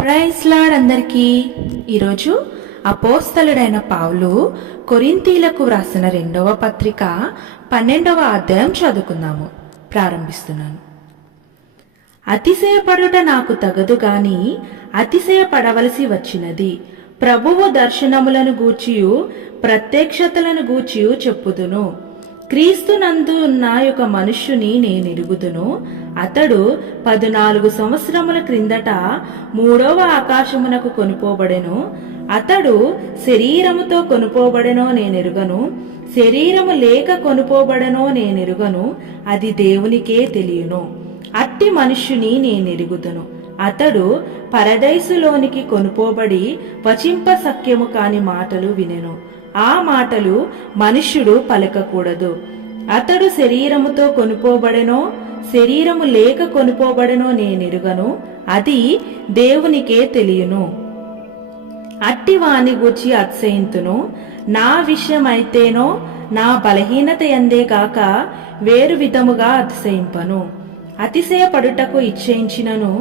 Praise lord అందరికీ. ఈరోజు అపోస్తలుడైన పౌలు కొరింథీలకు వ్రాసిన 2వ పత్రిక 12వ అధ్యాయం చదువుకుందాము. ప్రారంభిస్తున్నాను. అతిశయపడుట నాకు తగదు గాని అతిశయపడవలసి వచ్చినది. ప్రభువు దర్శనములను గూర్చియు ప్రత్యక్షతలను గూర్చియు చెప్పుదును. క్రీస్తునందు ఉన్న ఒక మనుష్యుని నేనెరుగుదును. అతడు 14 సంవత్సరముల క్రిందట 3వ ఆకాశమునకు కొనుపోబడెను. అతడు శరీరముతో కొనుపోబడెనో నేనెరుగను, శరీరము లేక కొనుపోబడెనో నేనెరుగను, అది దేవునికే తెలియను. అట్టి మనుష్యుని నేనెరుగుదును. అతడు పరదైసులోనికి కొనుపోబడి వచింప సఖ్యము కాని మాటలు వినెను. ఆ మాటలు మనుష్యుడు పలకకూడదు. అతడు శరీరముతో కొనుపోబడెనో శరీరము లేక కొనుపోబడెనో నేనెరుగను, అది దేవునికే తెలియను. అట్టి వాని గూర్చి అతిశయింతును. నా విషయమైతేనో నా బలహీనత యందే కాక వేరు విధముగా అతిశయింపను. అతిశయపడుటకు ఇచ్ఛయించినను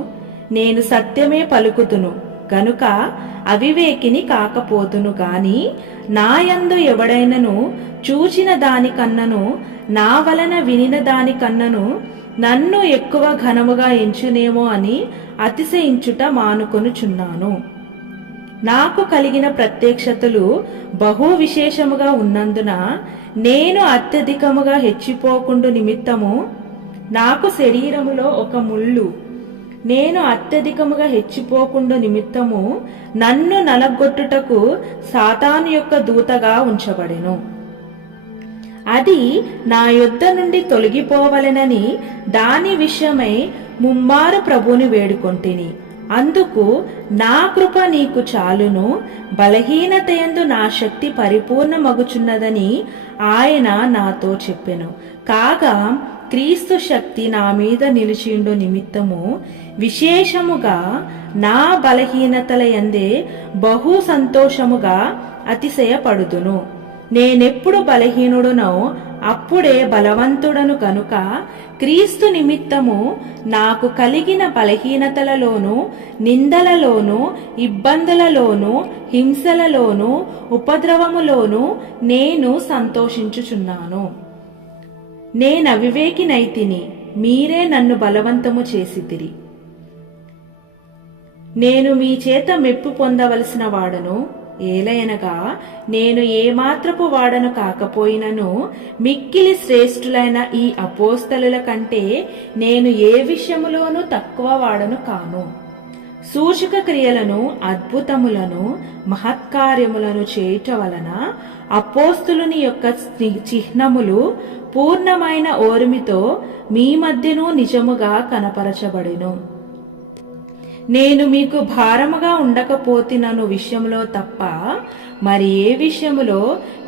నేను సత్యమే పలుకుతును గనుక అవివేకిని కాకపోతును గాని నాయందు ఎవడైనను చూచిన దానికన్నను నా వలన వినిన దానికన్నను నన్ను ఎక్కువ ఘనముగా ఎంచునేమో అని అతిశయించుట మానుకొనుచున్నాను. నాకు కలిగిన ప్రత్యక్షతలు బహు విశేషముగా ఉన్నందున నేను అత్యధికముగా హెచ్చిపోకుండు నిమిత్తము నాకు శరీరములో ఒక ముళ్ళు. నేను అత్యధికముగా హెచ్చిపోకుండు నిమిత్తము నన్ను నలగొట్టుటకు సాతాను యొక్క దూతగా ఉంచబడెను. అది నా యొద్ద నుండి తొలగిపోవలెనని దాని విషయమై ముమ్మారు ప్రభుని వేడుకొంటిని. అందుకు నా కృప నీకు చాలును, బలహీనతయందు నా శక్తి పరిపూర్ణమగుచున్నదని ఆయన నాతో చెప్పెను. కాగా క్రీస్తు శక్తి నా మీద నిలిచిండు నిమిత్తము విశేషముగా నా బలహీనతల యందే బహు సంతోషముగా అతిశయపడుదును. నేనెప్పుడు బలహీనుడునో అప్పుడే బలవంతుడను కనుక క్రీస్తు నిమిత్తము నాకు కలిగిన బలహీనతలలోను, నిందలలోను, ఇబ్బందులలోను, హింసలలోను, ఉపద్రవములోను నేను సంతోషించుచున్నాను. నేనవివేకినైతిని, మీరే నన్ను బలవంతము చేసితిరి. నేను మీ చేత మెప్పు పొందవలసిన వాడను. ఏలయనగా నేను ఏమాత్రపు వాడను కాకపోయినను మిక్కిలి శ్రేష్ఠులైన ఈ అపోస్తలుల కంటే నేను ఏ విషయములోనూ తక్కువ వాడను కాను. సూచక క్రియలను, అద్భుతములను, మహత్కార్యములను చేయుట వలన అపోస్తులుని యొక్క చిహ్నములు పూర్ణమైన ఓర్మితో మీ మధ్యను నిజముగా కనపరచబడెను. నేను మీకు భారముగా ఉండకపోతినను విషయములో తప్ప మరి ఏ విషయములో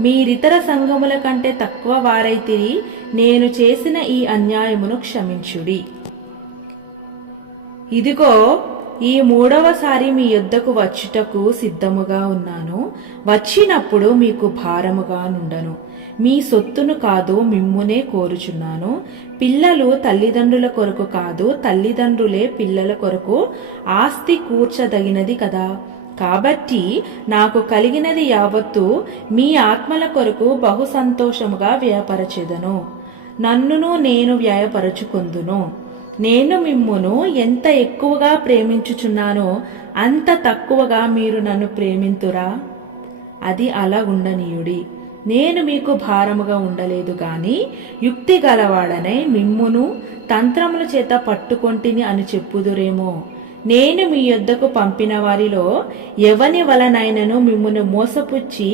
మీరితర సంఘముల కంటే తక్కువ వారైతిరి. నేను చేసిన ఈ అన్యాయమును క్షమించుడి. ఇదిగో ఈ 3వసారి మీ యొద్దకు వచ్చుటకు సిద్ధముగా ఉన్నాను. వచ్చినప్పుడు మీకు భారముగా నుండను. మీ సొత్తును కాదు, మిమ్మునే కోరుచున్నాను. పిల్లలు తల్లిదండ్రుల కొరకు కాదు, తల్లిదండ్రులే పిల్లల కొరకు ఆస్తి కూర్చదగినది కదా. కాబట్టి నాకు కలిగినది యావత్తు మీ ఆత్మల కొరకు బహు సంతోషముగా వ్యయపరచెదను. నన్నును నేను వ్యయపరచుకొందును. నేను మిమ్మును ఎంత ఎక్కువగా ప్రేమించుచున్నానో అంత తక్కువగా మీరు నన్ను ప్రేమింతురా? అది అలా ఉండనీయుడి. నేను మీకు భారముగా ఉండలేదు గాని యుక్తి గలవాడనై మిమ్మును తంత్రముల చేత పట్టుకొంటిని అని చెప్పుదురేమో. నేను మీ యొద్దకు పంపిన వారిలో ఎవని వలనైనను మిమ్మును మోసపుచ్చి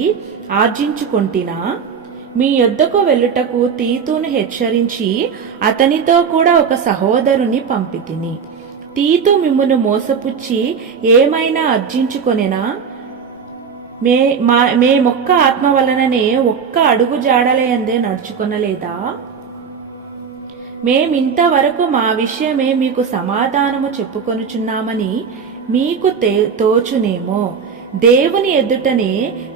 ఆర్జించుకొంటినా? మీ యొద్దకు వెళ్ళుటకు తీతును హెచ్చరించి అతనితో కూడా ఒక సహోదరుని పంపితిని. తీతు మిమ్మును మోసపుచ్చి ఏమైనా అర్జించుకొనెనా? మేమొక్క ఆత్మ వలననే ఒక్క అడుగు జాడలయందే నడుచుకొనలేదా? మేమింతవరకు మా విషయమే మీకు సమాధానము చెప్పుకొనుచున్నామని మీకు తోచునేమో. దేవుని ఎదుటనే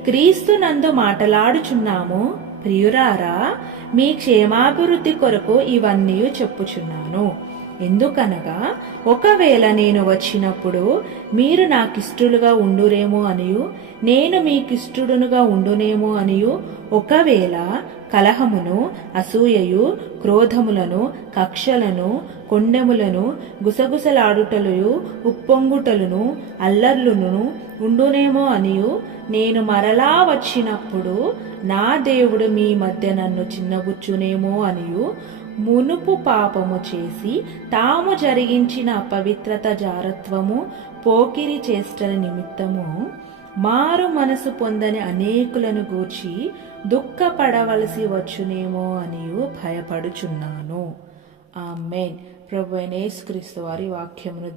క్రీస్తునందు మాటలాడుచున్నాము. ప్రియురారా, మీ క్షేమాభివృద్ధి కొరకు ఇవన్నీ చెప్పుచున్నాను. ఎందుకనగా ఒకవేళ నేను వచ్చినప్పుడు మీరు నాకిష్టులుగా ఉండురేమో అనియు నేను మీకిష్టుడునుగా ఉండునేమో అనియు ఒకవేళ కలహమును అసూయయు క్రోధములను కక్షలను కొండెములను గుసగుసలాడుటలు ఉప్పొంగుటలను అల్లర్లును ఉండునేమో అనియు నేను మరలా వచ్చినప్పుడు నా దేవుడు మీ మధ్య నన్ను చిన్నబుచ్చునేమో అనియు మునుపు పాపము చేసి తాము జరిగించిన అపవిత్రత జారత్వము పోకిరి చేష్టల నిమిత్తము మారు మనసు పొందని అనేకులను గూర్చి దుఃఖపడవలసి వచ్చునేమో అనియు భయపడుచున్నాను. ఆమేన్. ప్రభువైన యేసుక్రీస్తు వారి వాక్యమును